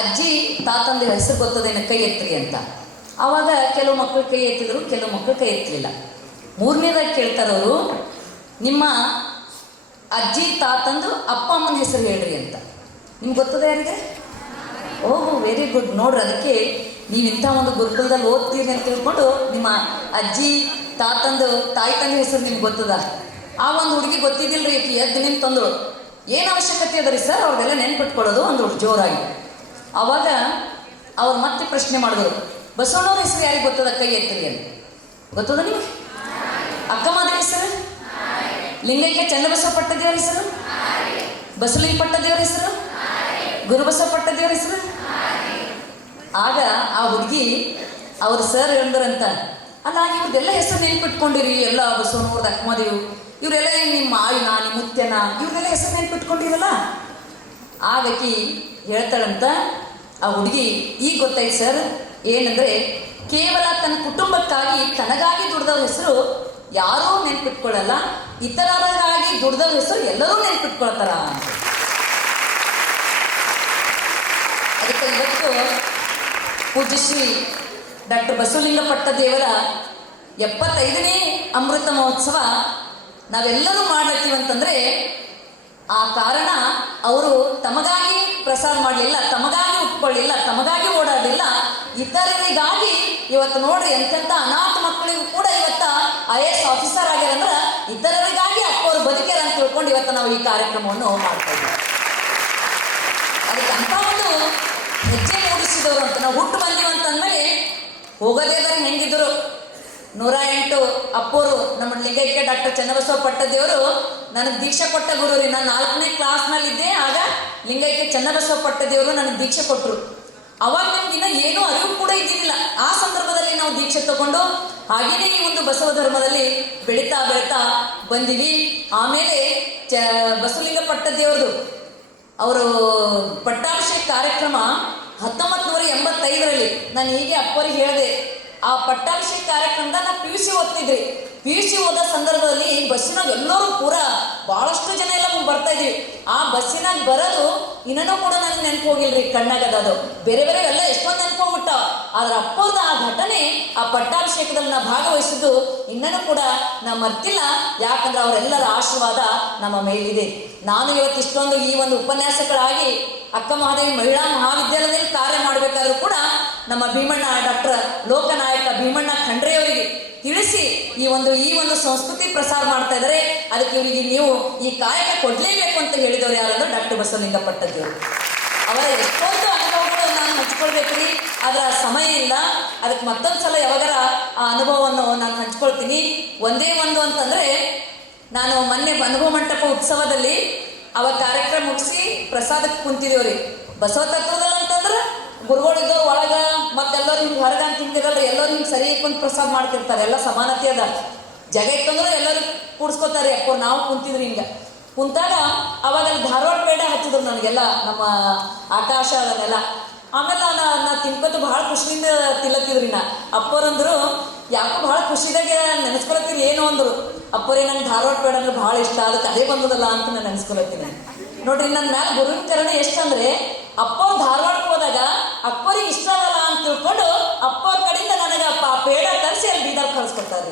ಅಜ್ಜಿ ತಾತಂದ ಹೆಸರು ಗೊತ್ತದೇನು ಕೈ ಎತ್ತಿರಿ ಅಂತ. ಆವಾಗ ಕೆಲವು ಮಕ್ಕಳು ಕೈ ಎತ್ತಿದ್ರು, ಕೆಲವು ಮಕ್ಕಳು ಕೈ ಎತ್ತಲಿಲ್ಲ. ಮೂರನೇದಾಗಿ ಕೇಳ್ತಾರವರು, ನಿಮ್ಮ ಅಜ್ಜಿ ತಾತಂದು ಅಪ್ಪ ಅಮ್ಮನ ಹೆಸರು ಹೇಳ್ರಿ ಅಂತ. ನಿಮ್ಗೆ ಗೊತ್ತದ ಯಾರಿಗೆ? ಓಹೋ, ವೆರಿ ಗುಡ್. ನೋಡ್ರಿ, ಅದಕ್ಕೆ ನೀವು ಇಂಥ ಒಂದು ಗುರುಕುಲದಲ್ಲಿ ಓದ್ತೀರಿ ಅಂತ ತಿಳ್ಕೊಂಡು ನಿಮ್ಮ ಅಜ್ಜಿ ತಾತಂದು ತಾಯಿ ತಂದೆ ಹೆಸರು ನಿಮ್ಗೆ ಗೊತ್ತದ. ಆ ಒಂದು ಹುಡುಗಿ ಗೊತ್ತಿದ್ದಿಲ್ರಿ, ಈಕೆ ಎದ್ದು ನಿಮ್ಗೆ ತಂದಳು. ಏನು ಅವಶ್ಯಕತೆ ಅದ ರೀ ಸರ್ ಅವ್ರದ್ದೆಲ್ಲ ನೆನ್ಪಿಟ್ಕೊಳ್ಳೋದು ಅಂದಳು ಜೋರಾಗಿ. ಆವಾಗ ಅವ್ರು ಮತ್ತೆ ಪ್ರಶ್ನೆ ಮಾಡಿದ್ರು, ಬಸವಣ್ಣವ್ರ ಹೆಸರು ಯಾರಿಗೆ ಗೊತ್ತದ ಕೈ ಎತ್ತಿರಿ ಅಂತ. ಗೊತ್ತದ ನಿಮಗೆ? ಅಕ್ಕ ಮಾದರಿ ಹೆಸರು, ಲಿಂಗೈಕ್ಯ ಚನ್ನಬಸವ ಪಟ್ಟದೇವ್ರ ಹೆಸರು, ಬಸವಲಿಂಗ ಪಟ್ಟದೇವ್ರ ಹೆಸರು, ಗುರುಬಸವ ಪಟ್ಟದೇವ್ರ ಹೆಸರು. ಆಗ ಆ ಹುಡುಗಿ ಅವ್ರ ಸರ್ ಹೇಳಿದ್ರಂತ, ಅಲ್ಲ ಇವ್ರದ್ದೆಲ್ಲ ಹೆಸರು ನೆನ್ಪಿಟ್ಕೊಂಡಿರಿ, ಎಲ್ಲ ಬಸವಣ್ಣವ್ರದ್ದು ಅಕ್ಕಮದೇವು ಇವರೆಲ್ಲ ನಿಮ್ಮ ಆಯುನ ನಿಮ್ಮ ಮುತ್ಯನ ಇವ್ರನ್ನೆಲ್ಲ ಹೆಸರು ನೆನ್ಪಿಟ್ಕೊಂಡಿರಲ್ಲ. ಆಗಿ ಹೇಳ್ತಾಳಂತ ಆ ಹುಡುಗಿ, ಈಗ ಗೊತ್ತಾಯ್ತು ಸರ್, ಏನಂದ್ರೆ ಕೇವಲ ತನ್ನ ಕುಟುಂಬಕ್ಕಾಗಿ ತನಗಾಗಿ ದುಡ್ದವ್ರ ಹೆಸರು ಯಾರೂ ನೆನ್ಪಿಟ್ಕೊಳ್ಳಲ್ಲ, ಇತರರಿಗಾಗಿ ದುಡ್ದವ್ರ ಹೆಸರು ಎಲ್ಲರೂ ನೆನ್ಪಿಟ್ಕೊಳ್ತಾರ ಅಂತ. ಅದಕ್ಕೆ ಇವತ್ತು ಪೂಜ್ಯಶ್ರೀ ಡಾಕ್ಟರ್ ಬಸವಲಿಂಗ ಪಟ್ಟದೇವರ 75ನೇ ಅಮೃತ ಮಹೋತ್ಸವ ನಾವೆಲ್ಲರೂ ಮಾಡ್ಲತ್ತೀವಂತಂದ್ರೆ ಆ ಕಾರಣ ಅವರು ತಮಗಾಗಿ ಪ್ರಸಾರ ಮಾಡಲಿಲ್ಲ, ತಮಗಾಗಿ ಉಟ್ಕೊಳ್ಳಿಲ್ಲ, ತಮಗಾಗಿ ಓಡಾಡಲಿಲ್ಲ, ಇತರರಿಗಾಗಿ. ಇವತ್ತು ನೋಡ್ರಿ ಎಂತೆಂಥ ಅನಾಥ ಮಕ್ಕಳಿಗೂ ಕೂಡ ಇವತ್ತ IAS ಆಫೀಸರ್ ಆಗ್ಯಾರಂದ್ರೆ ಇತರರಿಗಾಗಿ ಅಪ್ಪವರು ಬದುಕ್ಯಾರ ಅಂತ ತಿಳ್ಕೊಂಡು ಇವತ್ತು ನಾವು ಈ ಕಾರ್ಯಕ್ರಮವನ್ನು ಮಾಡ್ತಾ ಇದ್ದೀವಿ. ಅದಕ್ಕೆ ಅಂತ ಒಂದು ಹೆಜ್ಜೆ ಮೂಡಿಸಿದವರು ಅಂತ ನಾವು ಹುಟ್ಟು ಬಂದಿವಂತಂದ್ಮೇಲೆ ಹೋಗೋದೇದಾರೆ ಹೆಂಗಿದ್ರು 108 ಅಪ್ಪೋರು ನಮ್ಮ ಲಿಂಗೈಕ್ಯ ಡಾಕ್ಟರ್ ಚನ್ನಬಸವ ಪಟ್ಟದೇವರು ನನಗೆ ದೀಕ್ಷೆ ಕೊಟ್ಟ ಗುರು ರೀ. ನಾನು 4ನೇ ಕ್ಲಾಸ್ನಲ್ಲಿದ್ದೆ. ಆಗ ಲಿಂಗೈಕ್ಯ ಚನ್ನಬಸವ ಪಟ್ಟದೇವರು ನನಗೆ ದೀಕ್ಷೆ ಕೊಟ್ಟರು. ಅವಾಗ ನಮ್ಗಿನ್ನ ಏನೂ ಅರಿವು ಕೂಡ ಇದ್ದಿದ್ದಿಲ್ಲ. ಆ ಸಂದರ್ಭದಲ್ಲಿ ನಾವು ದೀಕ್ಷೆ ತಗೊಂಡು ಹಾಗೇನೆ ಈ ಒಂದು ಬಸವ ಧರ್ಮದಲ್ಲಿ ಬೆಳೀತಾ ಬೆಳೀತಾ ಬಂದಿವಿ. ಆಮೇಲೆ ಬಸವಲಿಂಗ ಪಟ್ಟದೇವ್ರದು ಅವರು ಪಟ್ಟಾಭಿಷೇಕ ಕಾರ್ಯಕ್ರಮ 1985ರಲ್ಲಿ ನಾನು ಹೀಗೆ ಅಪ್ಪರಿಗೆ ಹೇಳಿದೆ. ಆ ಪಟ್ಟಾಭಿಷೇಕ ಕಾರ್ಯಕ್ರಮದ ನಾವು PUC ಓದ್ತಿದ್ರಿ. PUC ಓದೋ ಸಂದರ್ಭದಲ್ಲಿ ಬಸ್ಸಿನಾಗ ಎಲ್ಲರೂ ಪೂರ ಬಹಳಷ್ಟು ಜನ ಎಲ್ಲ ಬರ್ತಾ ಇದ್ವಿ. ಆ ಬಸ್ಸಿನಾಗ ಬರೋದು ಇನ್ನೂ ಕೂಡ ನನಗೆ ನೆನಪು ಹೋಗಿಲ್ರಿ, ಕಣ್ಣಾಗದ ಅದು ಬೇರೆ ಬೇರೆ ಎಲ್ಲ ಎಷ್ಟೊಂದು ನೆನಪು ಹೋಗ್ಬಿಟ್ಟ. ಆದ್ರೆ ಅಪ್ಪದ ಆ ಘಟನೆ, ಆ ಪಟ್ಟಾಭಿಷೇಕದಲ್ಲಿ ನಾ ಭಾಗವಹಿಸಿದ್ದು ಇನ್ನೂ ಕೂಡ ನಾ ಮರ್ತಿಲ್ಲ. ಯಾಕಂದ್ರೆ ಅವರೆಲ್ಲರ ಆಶೀರ್ವಾದ ನಮ್ಮ ಮೇಲಿದೆ. ನಾನು ಇವತ್ತು ಇಷ್ಟೊಂದು ಈ ಒಂದು ಉಪನ್ಯಾಸಗಳಾಗಿ ಅಕ್ಕ ಮಹಾದೇವಿ ಮಹಿಳಾ ಮಹಾವಿದ್ಯಾಲಯದಲ್ಲಿ ಕಾರ್ಯ ಮಾಡಬೇಕಾದ್ರೂ ಕೂಡ ನಮ್ಮ ಭೀಮಣ್ಣ ಡಾಕ್ಟರ್ ಲೋಕನಾಯಕ ಭೀಮಣ್ಣ ಖಂಡ್ರೆಯವರಿಗೆ ತಿಳಿಸಿ ಈ ಒಂದು ಸಂಸ್ಕೃತಿ ಪ್ರಸಾರ ಮಾಡ್ತಾ ಇದ್ದಾರೆ. ಅದಕ್ಕೆ ಇವರಿಗೆ ನೀವು ಈ ಕಾಯಕ ಕೊಡ್ಲೇಬೇಕು ಅಂತ ಹೇಳಿದವರು ಯಾರಂದ್ರೆ ಡಾಕ್ಟರ್ ಬಸವಲಿಂಗ ಪಟ್ಟದೇವರು. ಅವರ ಎಷ್ಟೊಂದು ಅನುಭವಗಳು ನಾನು ಹಂಚ್ಕೊಳ್ಬೇಕ್ರಿ, ಅದರ ಸಮಯ ಇಲ್ಲ. ಅದಕ್ಕೆ ಮತ್ತೊಂದು ಸಲ ಯಾವಾಗಾರ ಆ ಅನುಭವವನ್ನು ನಾನು ಹಂಚ್ಕೊಳ್ತೀನಿ. ಒಂದೇ ಒಂದು ಅಂತಂದ್ರೆ, ನಾನು ಮೊನ್ನೆ ಅನುಭವ ಮಂಟಪ ಉತ್ಸವದಲ್ಲಿ ಅವಾಗ ಕಾರ್ಯಕ್ರಮ ಮುಗಿಸಿ ಪ್ರಸಾದಕ್ಕೆ ಕುಂತಿದೇವ್ರಿ. ಬಸವ ತತ್ವದಲ್ಲಿ ಅಂತಂದ್ರೆ ಗುರುಗಳಿದ್ದವ್ರು ಒಳಗ ಮತ್ತೆಲ್ಲರೂ ಹಿಂಗೆ ಹೊರಗ ಅಂತ ಹಿಂಗಿರಲ್ರಿ, ಎಲ್ಲರೂ ಹಿಂಗೆ ಸರಿ ಕುಂತು ಪ್ರಸಾದ ಮಾಡ್ತಿರ್ತಾರೆ. ಎಲ್ಲ ಸಮಾನತೆ ಅದ. ಜಾಗ ಇತ್ತಂದ್ರೆ ಎಲ್ಲರೂ ಕೂಡ್ಸ್ಕೊತಾರೆ. ಅಪ್ಪ ನಾವು ಕುಂತಿದ್ರಿ ಹಿಂಗೆ ಕುಂತಾಗ ಅವಾಗ ಅಲ್ಲಿ ಧಾರವಾಡ ಪೇಡ ಹಚ್ಚಿದ್ರು ನನಗೆಲ್ಲ, ನಮ್ಮ ಆಕಾಶ ಅದನ್ನೆಲ್ಲ. ಆಮೇಲೆ ನಾ ತಿನ್ಕೊತ ಭಾಳ ಖುಷಿಯಿಂದ ತಿಲ್ಲತ್ತಿದ್ರಿ. ಅಪ್ಪರಂದ್ರು ಯಾಕೋ ಭಾಳ ಖುಷಿದಾಗ ನೆನೆಸ್ಕೊಳತ್ತೀರಿ ಏನು ಅಂದ್ರು. ಅಪ್ಪರೇ ನಂಗೆ ಧಾರವಾಡ ಪೇಡ ಅಂದ್ರೆ ಭಾಳ ಇಷ್ಟ, ಅದಕ್ಕೆ ಅದೇ ಬಂದದಲ್ಲ ಅಂತ ನಾನು ನೆನೆಸ್ಕೊಳತ್ತೀನಿ. ನೋಡ್ರಿ, ನನ್ನ ಮ್ಯಾಲ ಗುರುವಿನ ಕರುಣೆ ಎಷ್ಟಂದ್ರೆ, ಅಪ್ಪವ್ರು ಧಾರವಾಡಕ್ಕೆ ಹೋದಾಗ ಅಪ್ಪರಿಗೆ ಇಷ್ಟ ಆಗಲ್ಲ ಅಂತ ತಿಳ್ಕೊಂಡು ಅಪ್ಪವ್ರ ಕಡೆಯಿಂದ ನನಗೆ ಪೇಡ ತರಿಸಿ ಅಲ್ಲಿ ಬೀದರ್ ಕಳಿಸ್ಕೊಡ್ತಾರೆ.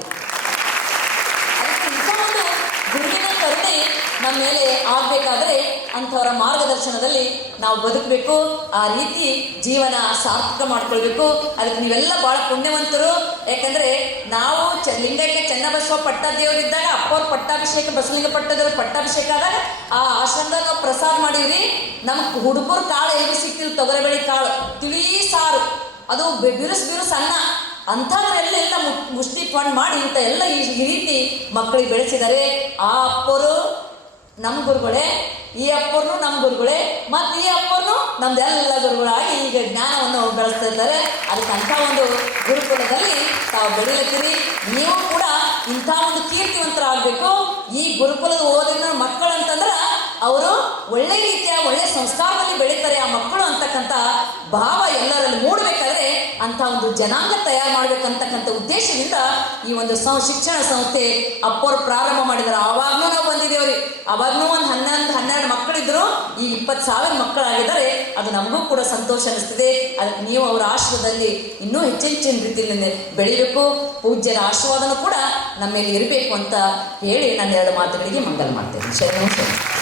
ಅದಕ್ಕೆ ಇಂಥ ಒಂದು ಗುರುವಿನ ಕರುಣೆ ನಮ್ಮ ಮೇಲೆ ಆಗ್ಬೇಕಾದ್ರೆ ಅಂಥವರ ಮಾರ್ಗದರ್ಶನದಲ್ಲಿ ನಾವು ಬದುಕಬೇಕು. ಆ ರೀತಿ ಜೀವನ ಸಾರ್ಥಕ ಮಾಡ್ಕೊಳ್ಬೇಕು. ಅದಕ್ಕೆ ನೀವೆಲ್ಲ ಭಾಳ ಪುಣ್ಯವಂತರು. ಯಾಕಂದ್ರೆ ನಾವು ಲಿಂಗೈಕ್ಯ ಚನ್ನಬಸವ ಪಟ್ಟದೇವರಿದ್ದಾಗ ಅಪ್ಪವ್ರ ಪಟ್ಟಾಭಿಷೇಕ, ಬಸವಲಿಂಗ ಪಟ್ಟದೇವ್ರ ಪಟ್ಟಾಭಿಷೇಕ ಆದಾಗ ಆ ಆಶ್ರಮದಾಗ ನಾವು ಪ್ರಸಾದ ಮಾಡೀವ್ರಿ. ನಮ್ಗೆ ಹುಡುಗರು ಕಾಳು ಎಲ್ಲಿ ಸಿಕ್ತಿವಿ, ತೊಗರಿಬೇಳೆ ಕಾಳು, ತಿಳಿ ಸಾರು, ಅದು ಬಿರುಸು ಅನ್ನ, ಅಂಥದ್ರೆಲ್ಲ ಮುಷ್ಟಿ ಫಂಡ್ ಮಾಡಿ ಇಂಥ ಎಲ್ಲ ಈ ರೀತಿ ಮಕ್ಕಳಿಗೆ ಬೆಳೆಸಿದ್ದಾರೆ. ಆ ಅಪ್ಪರು ನಮ್ಮ ಗುರುಗಳೇ, ಈ ಅಪ್ಪರ್ನು ನಮ್ಮ ಗುರುಗಳೇ, ಮತ್ತು ಈ ಅಪ್ಪರ್ನು ನಮ್ದೆಲ್ಲ ಗುರುಗಳಾಗಿ ಈಗ ಜ್ಞಾನವನ್ನು ಬೆಳೆಸ್ತಾ ಇದ್ದಾರೆ. ಅದಕ್ಕೆ ಅಂಥ ಒಂದು ಗುರುಕುಲದಲ್ಲಿ ತಾವು ಬೆಳೀಲತ್ತೀರಿ. ನೀವು ಕೂಡ ಇಂಥ ಒಂದು ಕೀರ್ತಿವಂತರಾಗಬೇಕು. ಈ ಗುರುಕುಲದ ಓದಿನ ಮಕ್ಕಳು ಅಂತಂದ್ರೆ ಅವರು ಒಳ್ಳೆ ರೀತಿಯ ಒಳ್ಳೆ ಸಂಸ್ಕಾರದಲ್ಲಿ ಬೆಳೀತಾರೆ ಆ ಮಕ್ಕಳು ಅಂತಕ್ಕಂಥ ಭಾವ ಎಲ್ಲರಲ್ಲಿ ಮೂಡಬೇಕಾದ್ರೆ ಅಂತ ಒಂದು ಜನಾಂಗ ತಯಾರು ಮಾಡ್ಬೇಕಂತಕ್ಕಂಥ ಉದ್ದೇಶದಿಂದ ಈ ಒಂದು ಶಿಕ್ಷಣ ಸಂಸ್ಥೆ ಅಪ್ಪರು ಪ್ರಾರಂಭ ಮಾಡಿದ್ದಾರೆ. ಆವಾಗಲೂ ನಾವು ಬಂದಿದ್ದೇವ್ರಿ. ಅವಾಗ್ನೂ ಒಂದು 11-12 ಮಕ್ಕಳಿದ್ರು, ಈಗ 20,000 ಮಕ್ಕಳಾಗಿದ್ದಾರೆ. ಅದು ನಮಗೂ ಕೂಡ ಸಂತೋಷ ಅನಿಸ್ತಿದೆ. ಅದಕ್ಕೆ ನೀವು ಅವರ ಆಶ್ರಯದಲ್ಲಿ ಇನ್ನೂ ಹೆಚ್ಚೆಚ್ಚಿನ ರೀತಿಯಲ್ಲಿ ಬೆಳಿಬೇಕು. ಪೂಜ್ಯರ ಆಶೀರ್ವಾದನೂ ಕೂಡ ನಮ್ಮ ಮೇಲೆ ಇರಬೇಕು ಅಂತ ಹೇಳಿ ನಾನು 2 ಮಾತುಗಳಿಗೆ ಮಂಗಲ್ ಮಾಡ್ತೇನೆ. ಶರಣು ಶರಣ.